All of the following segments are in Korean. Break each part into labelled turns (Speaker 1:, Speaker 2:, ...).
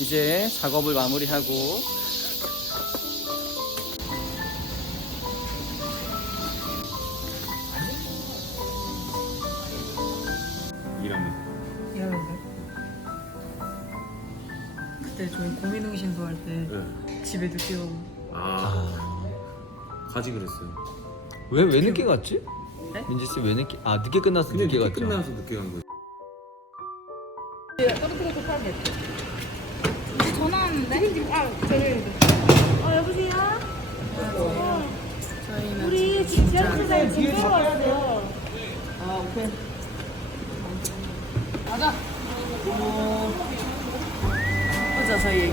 Speaker 1: 이제 작업을 마무리하고
Speaker 2: 일하면
Speaker 3: 이러는데 그때 저희 고민응신도 할 때
Speaker 2: 네.
Speaker 3: 집에 늦게 오고
Speaker 2: 아 가지 그랬어요
Speaker 4: 왜 왜 늦게 갔지?
Speaker 3: 네?
Speaker 4: 민지 씨 왜 늦게 아 늦게 끝나서
Speaker 2: 근데
Speaker 4: 늦게
Speaker 2: 늦게
Speaker 4: 갔죠.
Speaker 2: 끝나서 늦게 간 거지
Speaker 5: 지하철에 지금 왔어요.
Speaker 3: 아 오케이 가자 보자 저희 얘기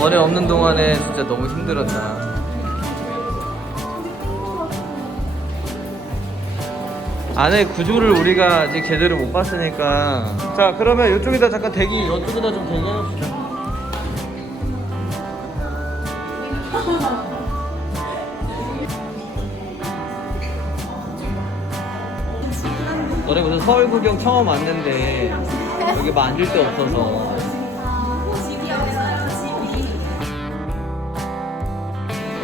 Speaker 1: 원에 없는 동안에 진짜 너무 힘들었다. 안에 구조를 우리가 아직 제대로 못 봤으니까. 자, 그러면 이쪽에다 잠깐 대기, 이쪽에다 좀 대기해 봅시다. 너네 무슨 서울 구경 처음 왔는데 여기 뭐 앉을 데 없어서.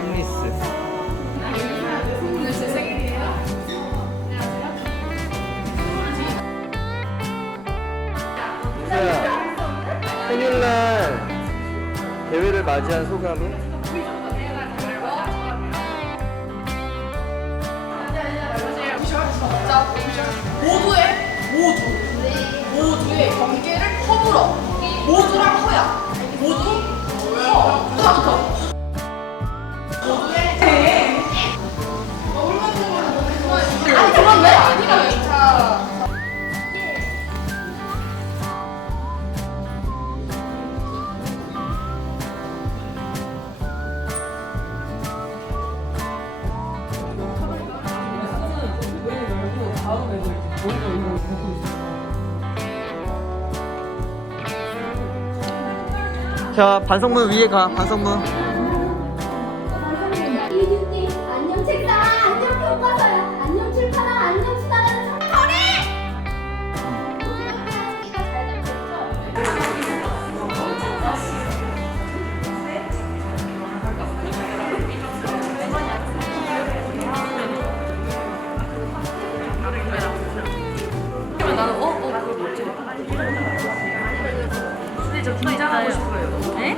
Speaker 1: 홈리스. 유서야, 생일날 대회를 맞이한 소감은?
Speaker 6: 모두의 모두. 모두의 경계를 허물어. 모두랑 허야. 모두? 허. 부사부터 자,
Speaker 1: 반성문 위에 가, 반성문.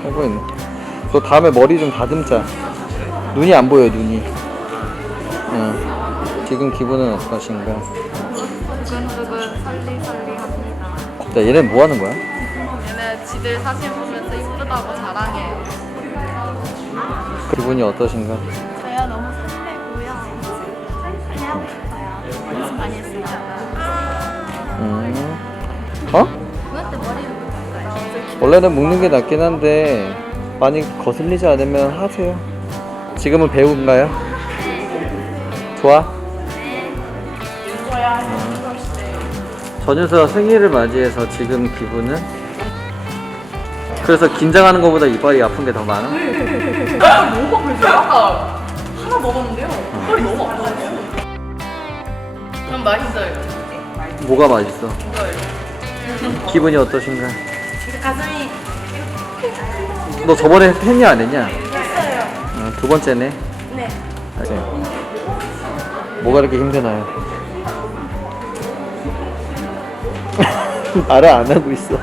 Speaker 6: 하고
Speaker 1: 있네. 저 다음에 머리 좀 다듬자. 눈이 안 보여, 눈이. 응. 지금 기분은 어떠신가?
Speaker 6: 두근두근 설리설리합니다
Speaker 1: 자, 얘네 뭐 하는 거야?
Speaker 6: 얘네 지들 사진 보면서 이쁘다고 자랑해요
Speaker 1: 기분이 어떠신가?
Speaker 5: 저요 너무 설레고요 빨리 하고 싶어요 연습 많이 했어요
Speaker 1: 음. 어? 원래는 묶는 게 낫긴 한데 많이 거슬리지 않으면 하세요. 지금은 배우인가요? 좋아? 음. 전유서 생일을 맞이해서 지금 기분은? 그래서 긴장하는 것보다 이빨이 아픈 게 더 많아?
Speaker 6: 뭐가 그랬어요? 아까 하나 먹었는데요 허리 너무 아파요 전 맛있어요
Speaker 1: 뭐가 맛있어? 기분이 어떠신가?
Speaker 5: 가슴이
Speaker 1: 너 저번에 했니 안 했냐?
Speaker 5: 했어요
Speaker 1: 어, 두 번째네.
Speaker 5: 네
Speaker 1: 알지? 뭐가 이렇게 힘드나요? 말을 안 하고 있어.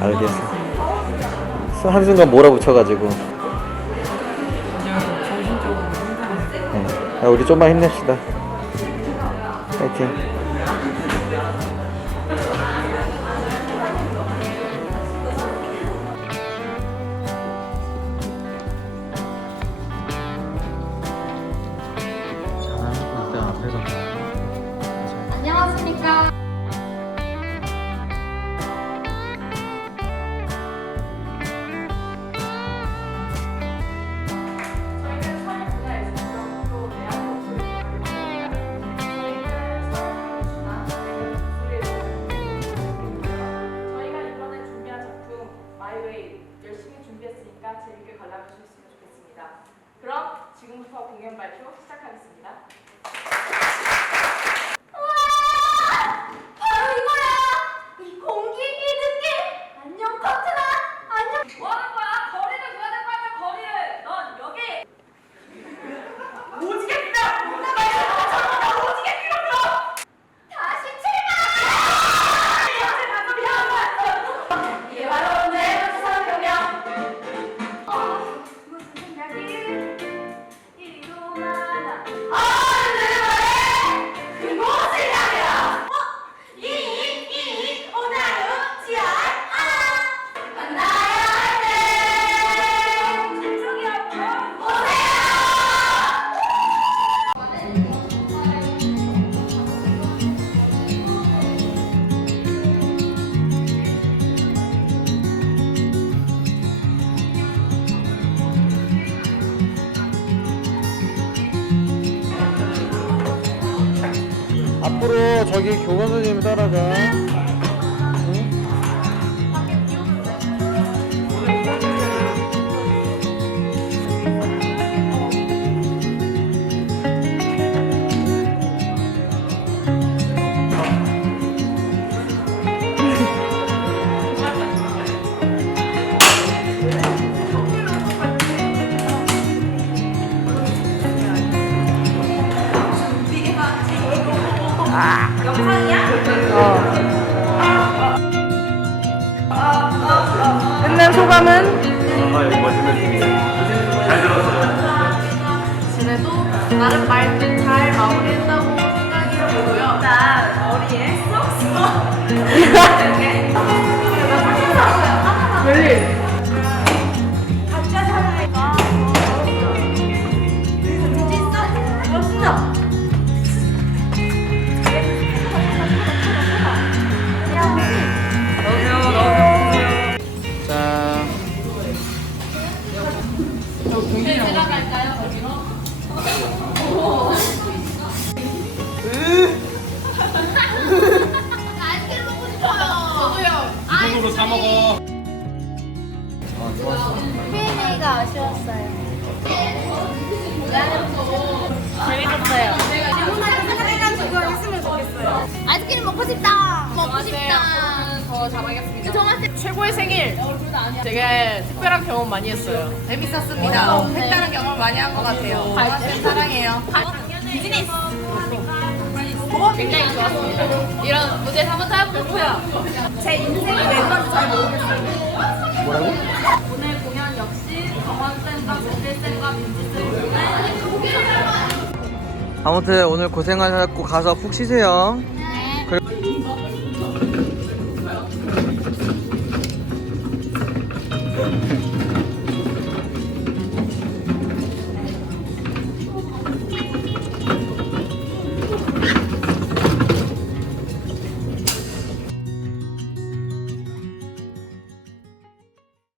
Speaker 1: 알겠어. 한순간 몰아붙여가지고. 네. 야, 우리 좀만 힘냅시다. 파이팅.
Speaker 7: 공 앞으로
Speaker 1: 저기 교관 선생님 따라가.
Speaker 3: 소감은?
Speaker 6: 그래도 나름 말잘 마무리했다고 생각이 들고요.
Speaker 7: 일단 머리에 쏙쏙
Speaker 3: 왜?
Speaker 2: 이쪽으로 사 먹어.
Speaker 5: Q&A가 아쉬웠어요 아이스크림 먹고 싶다 먹고 싶다
Speaker 6: 더 잘하겠습니다.
Speaker 5: 정말
Speaker 6: 최고의 생일. 되게 특별한 경험 많이 했어요. 재밌었습니다. 색다른 경험 많이 한 것 같아요. 정말 사랑해요. 비즈니스. 굉장히 좋았습니다. 이런 무대에서 한번 타 싶어요. 제 인생이 왜 그런지 잘 모르겠어요.
Speaker 1: 뭐라고?
Speaker 6: 오늘 공연 역시 정원쌤과 젠들쌤과 민지쌤
Speaker 1: 아무튼 오늘 고생하셨고 가서 푹 쉬세요.